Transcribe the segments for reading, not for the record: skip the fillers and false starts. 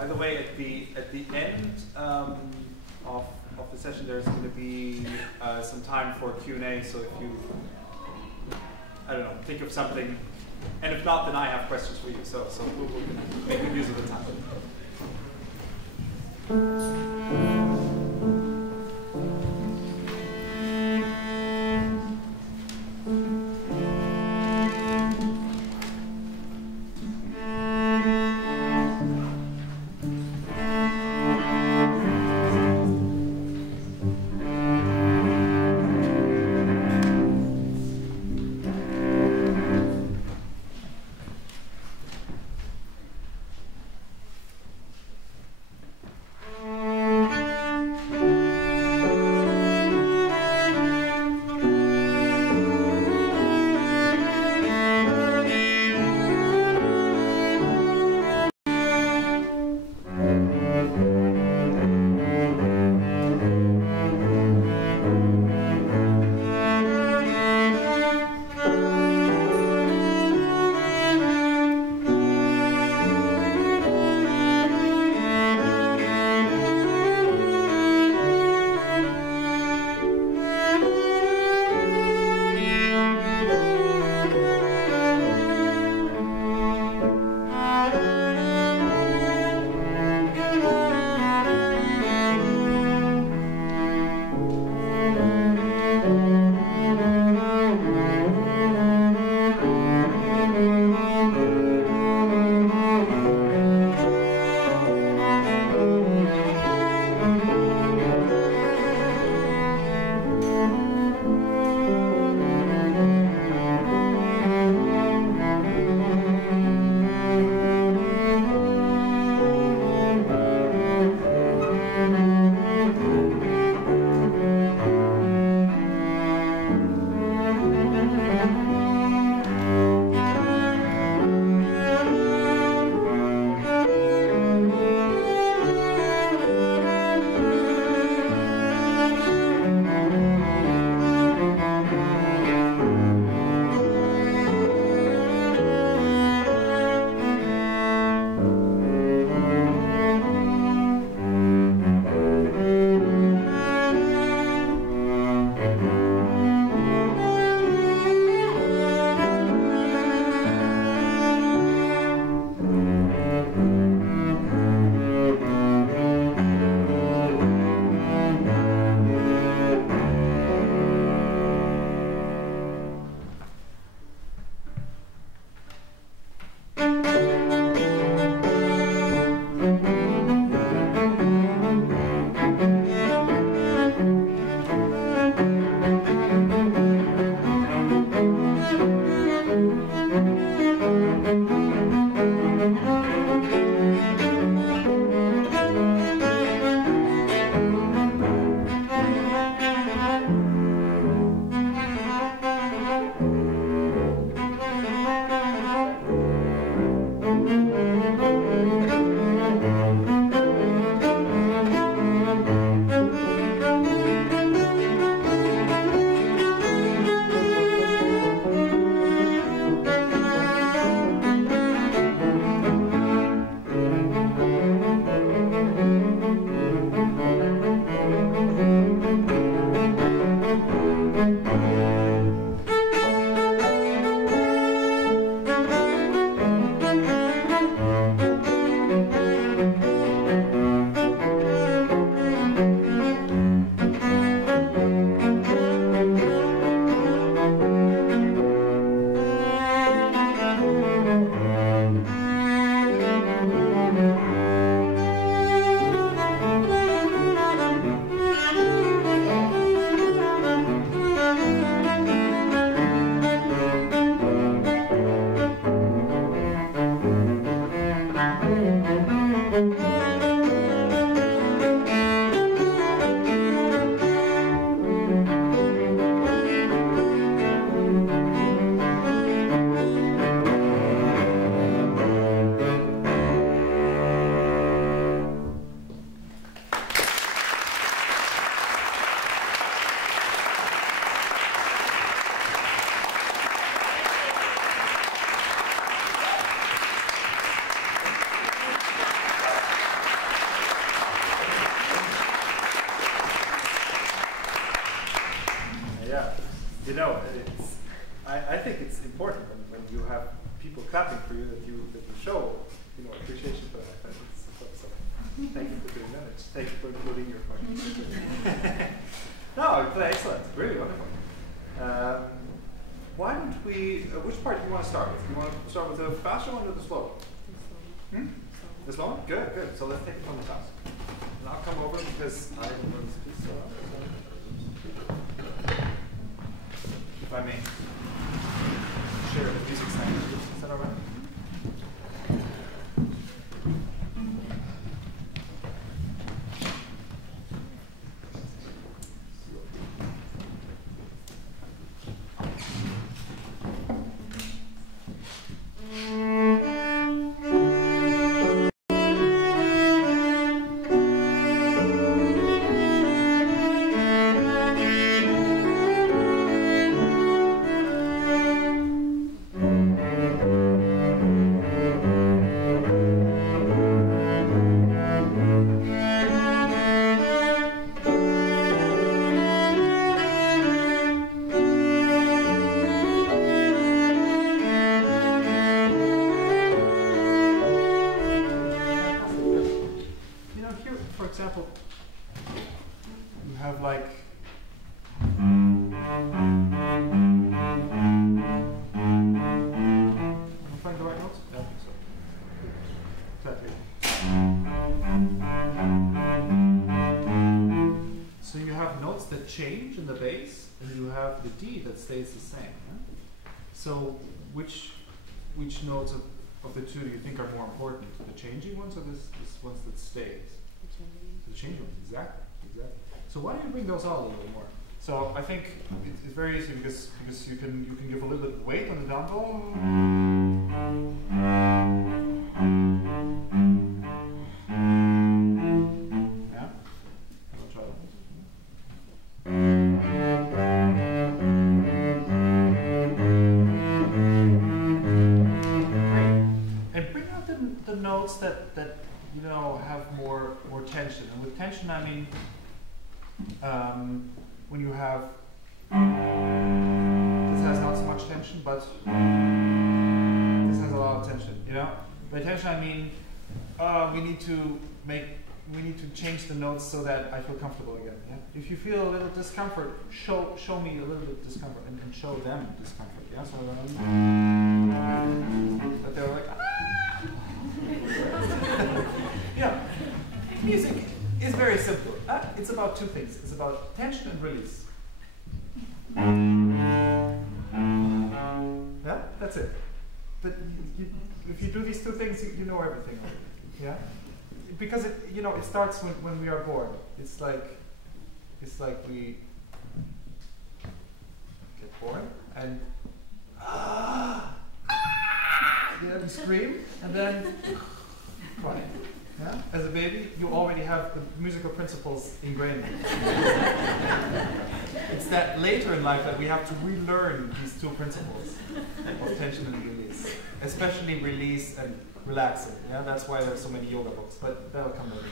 By the way, at the end of the session, there's going to be some time for Q&A. So if you, I don't know, think of something, and if not, then I have questions for you. So we'll make good use of the time. you know, I think it's important when you have people clapping for you that you show, you know, appreciation for that. So thank you for doing that. Thank you for including your question. No, you play excellent. Really wonderful. Why don't we? Which part do you want to start with? Do you want to start with the faster one or the slow one? The slow one? Good, good. So let's take it from the fast. And I'll come over because I will run this piece. If I may share the music side. Is that all right? Change in the bass, and you have the D that stays the same. Yeah? So which notes of the two do you think are more important? The changing ones or this ones that stays? The changing ones, exactly. So why don't you bring those out a little bit more? So I think it's very easy because you can give a little bit of weight on the down bow. That you know have more tension, and with tension I mean when you have this has not so much tension, but this has a lot of tension. You know, by tension I mean we need to change the notes so that I feel comfortable again. Yeah? If you feel a little discomfort, show me a little bit of discomfort and show them discomfort. Yeah, so that they're like. Yeah, music is very simple. It's about two things. It's about tension and release. Yeah, that's it. But if you do these two things, you know everything already. Yeah, because it starts when we are born. It's like we get born and we scream and then cry. Yeah? As a baby, you already have the musical principles ingrained in you. It's that later in life that we have to relearn these two principles of tension and release, especially release and relaxing. Yeah, that's why there's so many yoga books, but that'll come later.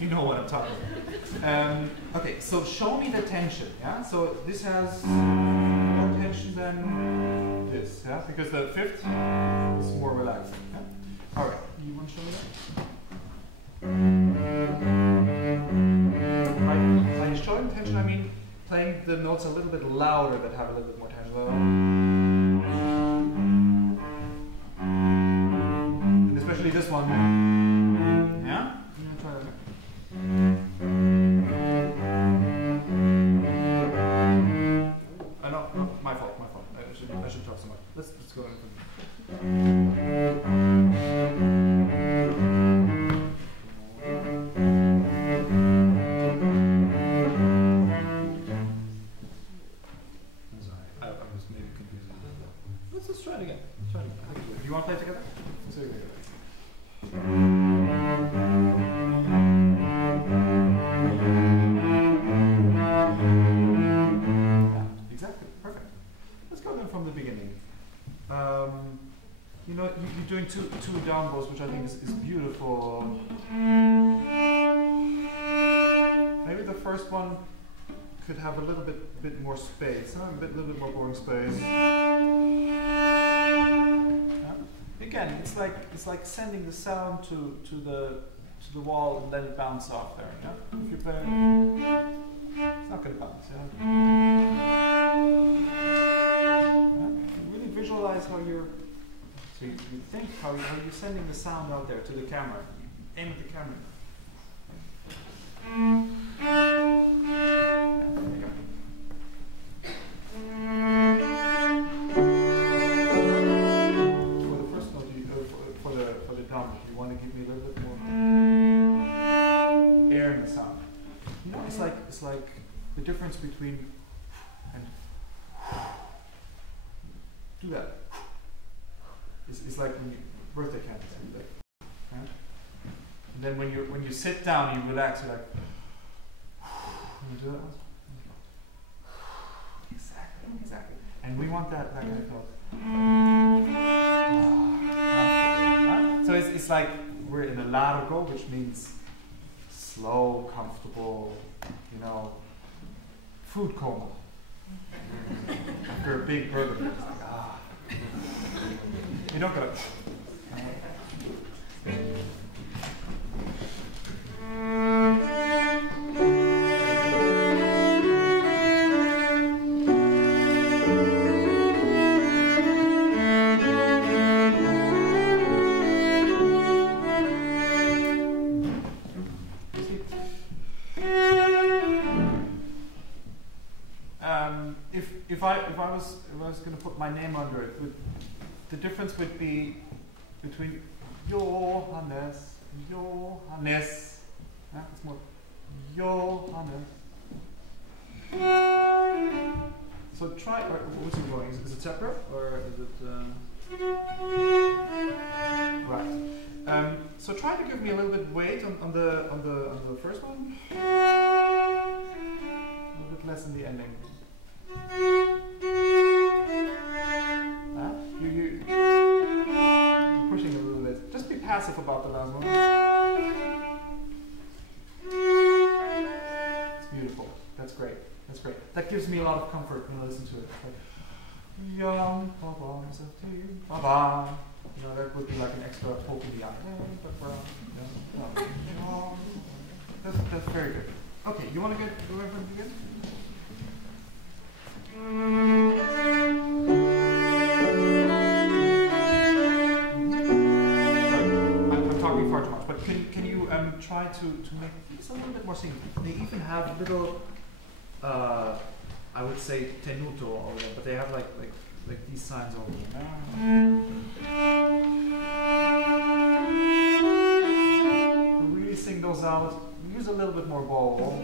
You know what I'm talking about. Okay, so show me the tension. Yeah, so this has more tension than this. Yeah, because the fifth is more relaxing. Yeah? All right, you want to show me that? By showing tension, I mean playing the notes a little bit louder that have a little bit more tension. And especially this one. Yeah? I'm going to try that. No, my fault. I should talk so much. Let's go ahead. Let's try it again. Do you want to play together? Yeah, exactly. Perfect. Let's go then from the beginning. You're doing two down bows, which I think is beautiful. Maybe the first one could have a little bit more space, a little bit more boring space. Again, it's like sending the sound to the wall and let it bounce off there. Yeah? If you play, it's not going to bounce. Yeah? You really visualize how you're. So you think how you're sending the sound out there to the camera. Aim at the camera. There you go. For the first note, for the drum, you want to give me a little bit more air in the sound. You know, it's like the difference between and do that. It's like when you birthday candles. Like, yeah? And then when you sit down, you relax. You're like, you do that. Exactly. And we want that kind of feel. So it's like we're in a largo, which means slow, comfortable, you know, food coma. After a big burger, it's like, ah. You don't go. If I was going to put my name under it, the difference would be between Johannes and Johannes. Yeah, it's more Johannes. So try. What's it going? Is it separate or is it? Right. So try to give me a little bit weight on the first one. A little bit less in the ending. You're pushing a little bit. Just be passive about the last one. It's beautiful. That's great. That's great. That gives me a lot of comfort when I listen to it. Like, young bombs of tea, ba-ba. You know, that would be like an extra poke in the eye. That's very good. Okay, you want to go over from the beginning? I'm talking far too much, but can you try to make these a little bit more singing? They even have little, I would say tenuto over them, but they have like these signs over them. Really sing those out. Use a little bit more bowl.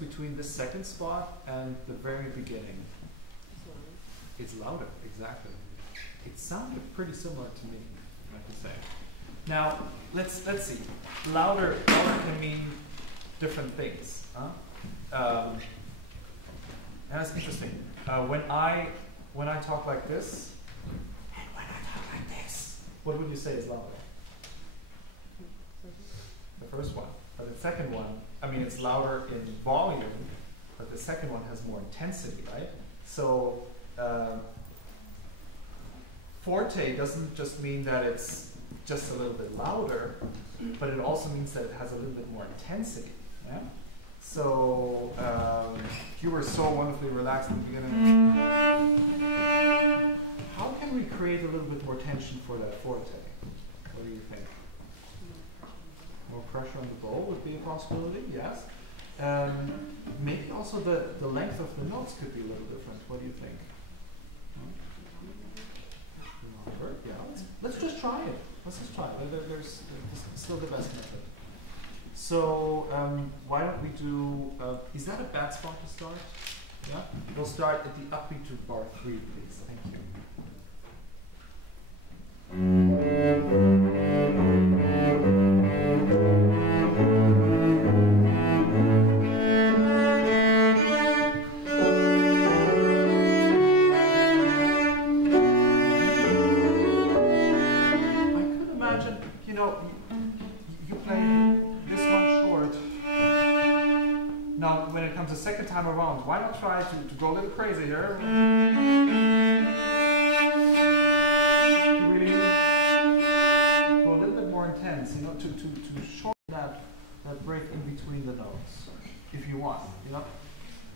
Between the second spot and the very beginning. It's louder, exactly. It sounded pretty similar to me, I have to say. Now, let's see. Louder can mean different things. And that's interesting. When I talk like this, and when I talk like this, what would you say is louder? The first one. But the second one, I mean, it's louder in volume, but the second one has more intensity, right? So forte doesn't just mean that it's just a little bit louder, but it also means that it has a little bit more intensity. Yeah? So you were so wonderfully relaxed at the beginning. How can we create a little bit more tension for that forte? What do you think? More pressure on the bow would be a possibility, yes. Maybe also the length of the notes could be a little different. What do you think? Longer? Yeah. Let's just try it. Let's just try it. There's still the best method. So why don't we do? Is that a bad spot to start? Yeah. We'll start at the upbeat to bar 3, please. Thank you. The second time around, why not try to go a little crazy here? To really go a little bit more intense, you know, to shorten that break in between the notes, if you want, you know.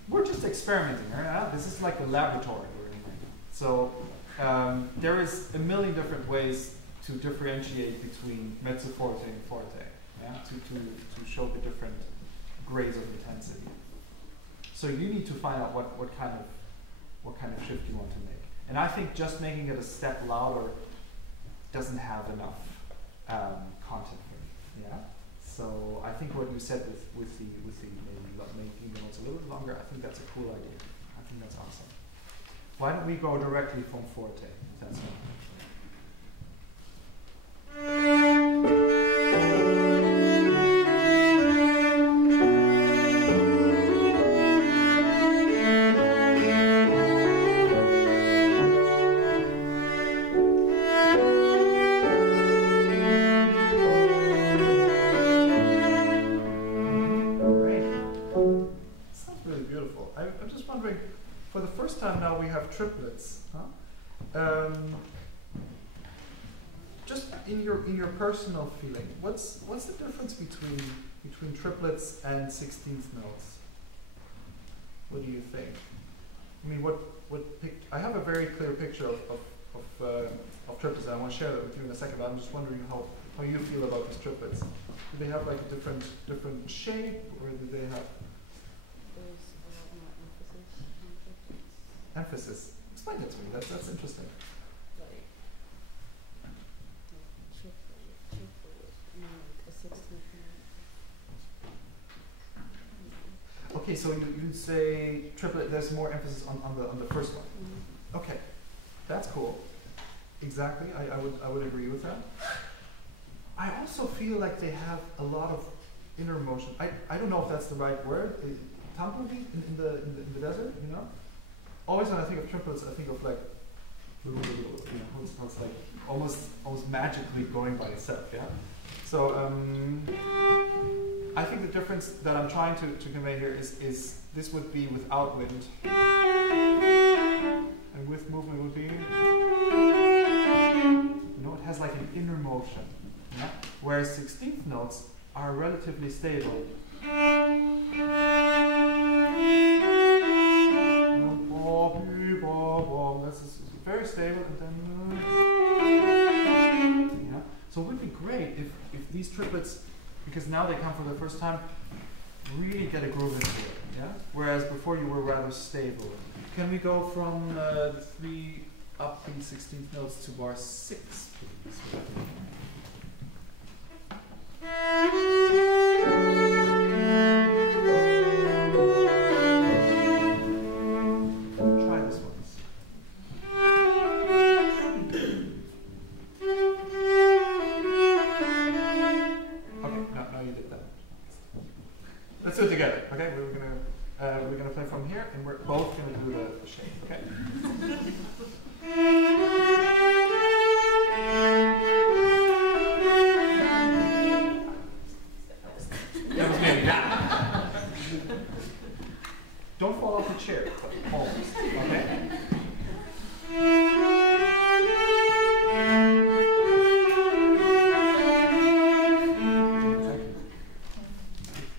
We're just experimenting here, yeah? This is like a laboratory we're in. So there is a million different ways to differentiate between mezzo forte and forte, yeah? To show the different grades of intensity. So you need to find out what kind of shift you want to make. And I think just making it a step louder doesn't have enough content for me. Yeah. So I think what you said with the maybe making the notes a little bit longer, I think that's a cool idea. I think that's awesome. Why don't we go directly from forte? If that's okay. For the first time now we have triplets. Huh? Just in your personal feeling, what's the difference between triplets and 16th notes? What do you think? I mean, I have a very clear picture of triplets, and I want to share that with you in a second. But I'm just wondering how you feel about these triplets. Do they have like a different shape, or do they have? Emphasis. Explain it to me. That's interesting. Okay, so you'd say triplet. There's more emphasis on the first one. Mm-hmm. Okay, that's cool. Exactly. I would agree with that. I also feel like they have a lot of inner motion. I don't know if that's the right word. Tampoudi in the desert, you know. Always when I think of triplets, I think of like, you know, it's like almost magically going by itself, yeah? So I think the difference that I'm trying to convey here is this would be without wind, and with movement would be, you know, it has like an inner motion, yeah? Whereas 16th notes are relatively stable. This is very stable, and then yeah. So it would be great if these triplets, because now they come for the first time, really get a groove into it. Yeah. Whereas before you were rather stable. Can we go from the 3 upbeat 16th notes to bar 6, please? Let's do it together, okay? We're gonna play from here, and we're both gonna do the shape, okay? That was me, yeah. Don't fall off the chair, almost, okay?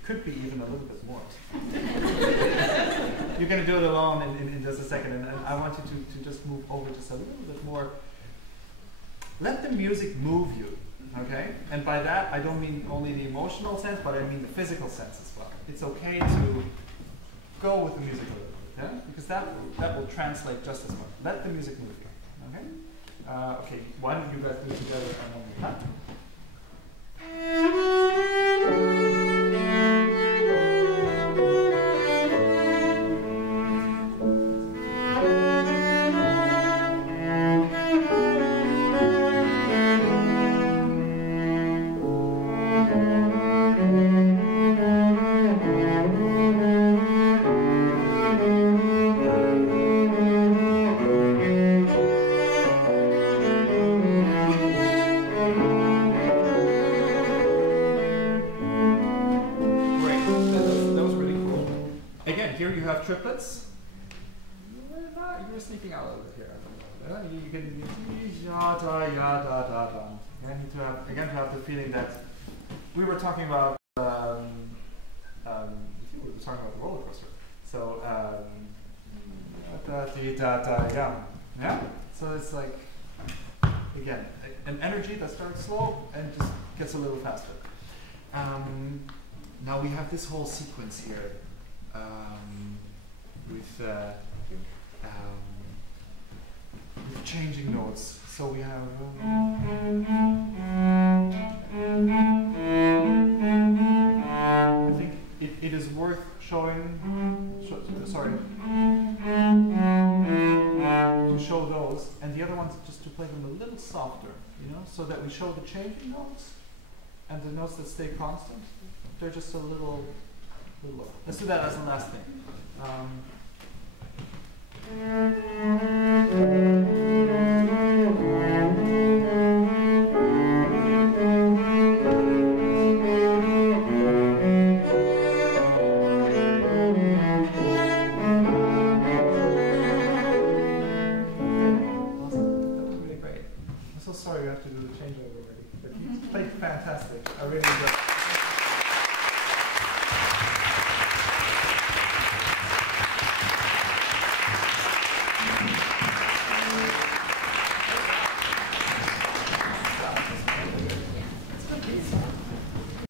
Could be even a little bit more. You're going to do it alone in just a second, and I want you to just move over just a little bit more. Let the music move you, okay? And by that, I don't mean only the emotional sense, but I mean the physical sense as well. it's okay to go with the music a little bit, yeah? Because that will translate just as much. Let the music move you, okay? Okay, why don't you guys do it together and one more time? Triplets. You're sneaking out a little bit here. You can ya da ya da da da. You need to have again to have the feeling that we were talking about. We were talking about the roller coaster. So da da da yum. Yeah. So it's like again an energy that starts slow and just gets a little faster. Now we have this whole sequence here. With changing notes. So we have I think it is worth showing to show those, and the other ones just to play them a little softer, you know, so that we show the changing notes and the notes that stay constant. They're just a little low. Let's do that as the last thing. Sorry we have to do the changeover already, but you played fantastic. I really enjoyed it.